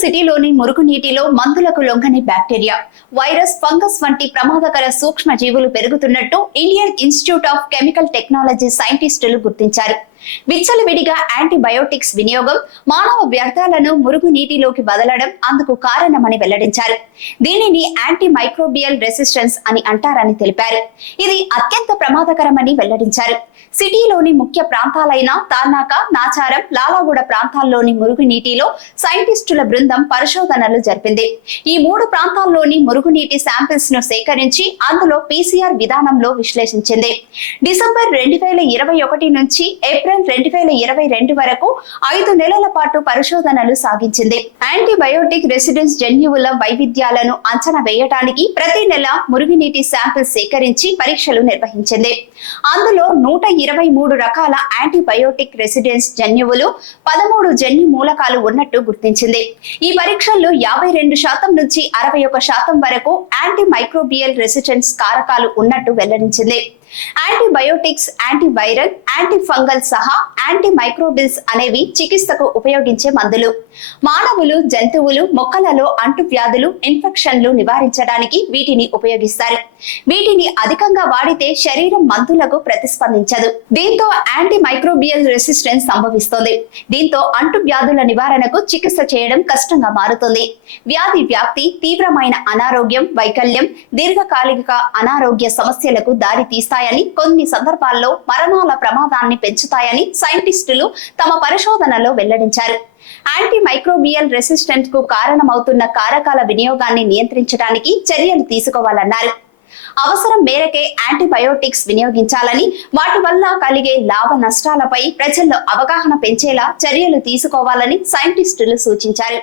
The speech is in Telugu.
సిటీలోని మురుగునీటిలో మందులకు లొంగని బ్యాక్టీరియా వైరస్ ఫంగస్ వంటి ప్రమాదకర సూక్ష్మ జీవులు పెరుగుతున్నట్టు Indian Institute of Chemical Technology సైంటిస్టులు గుర్తించారు. విచ్చలవిడిగా యాంటీబయోటిక్స్ వినియోగం మానవ వ్యర్థాలను మురుగు నీటిలోకి వదలడం అందుకు కారణమని వెల్లడించారు. దీనిని యాంటీ మైక్రోబియల్ రెసిస్టెన్స్ అని అంటారని తెలిపారు. ఇది అత్యంత ప్రమాదకరమని వెల్లడించారు. సిటీలోని ముఖ్య ప్రాంతాలైన తార్నాక నాచారం లాలాగూడ ప్రాంతాల్లోని మురుగునీటిలో సైంటిస్టుల బృందం పరిశోధనలు జరిపింది. ఈ మూడు ప్రాంతాల్లోని మురుగునీటి శాంపిల్స్ను సేకరించి అందులో పీసీఆర్ విధానంలో విశ్లేషించింది. డిసెంబర్ రెండు వేల ఇరవై ఒకటి నుంచి ఏప్రిల్ రెండు వేల ఇరవై రెండు వరకు ఐదు నెలల పాటు పరిశోధనలు సాగించింది. యాంటీబయోటిక్ రెసిడెన్స్ జన్యువుల వైవిధ్యాలను అంచనా వేయడానికి ప్రతి నెల మురుగునీటి శాంపిల్ సేకరించి పరీక్షలు నిర్వహించింది. అందులో నూట ఇరవై మూడు రకాల యాంటీబయోటిక్ రెసిడెన్స్ జన్యువులు పదమూడు జన్యు మూలకాలు ఉన్నట్టు గుర్తించింది. ఈ పరీక్షల్లో యాభై రెండు శాతం నుంచి అరవై ఒక శాతం వరకు యాంటీ మైక్రోబియల్ రెసిస్టెన్స్ కారకాలు ఉన్నట్టు వెల్లడించింది. యాంటీబయోటిక్స్ యాంటీవైరల్ యాంటీఫంగల్ సహా యాంటీ మైక్రోబిల్స్ అనేవి చికిత్సకు ఉపయోగించే మందులు. మానవులు జంతువులు మొక్కలలో అంటువ్యాధులు ఇన్ఫెక్షన్లు నివారించడానికి వీటిని ఉపయోగిస్తారు. వీటిని అధికంగా వాడితే శరీరం మందులకు ప్రతిస్పందించదు. దీంతో యాంటీ మైక్రోబియల్ రెసిస్టెన్స్ సంభవిస్తుంది. దీంతో అంటువ్యాధుల నివారణకు చికిత్స చేయడం కష్టంగా మారుతుంది. వ్యాధి వ్యాప్తి తీవ్రమైన అనారోగ్యం వైకల్యం దీర్ఘకాలిక అనారోగ్య సమస్యలకు దారి తీస్తాయని కొన్ని సందర్భాల్లో మరణాల ప్రమాదాన్ని పెంచుతాయని సైంటిస్టులు తమ పరిశోధనలో వెల్లడించారు. యాంటీ మైక్రోబియల్ రెసిస్టెంట్కు కారణమవుతున్న కారకాల వినియోగాన్ని నియంత్రించడానికి చర్యలు తీసుకోవాలన్నారు. అవసరం మేరకే యాంటీబయోటిక్స్ వినియోగించాలని వాటి వల్ల కలిగే లాభ నష్టాలపై ప్రజల్లో అవగాహన పెంచేలా చర్యలు తీసుకోవాలని సైంటిస్టులు సూచించారు.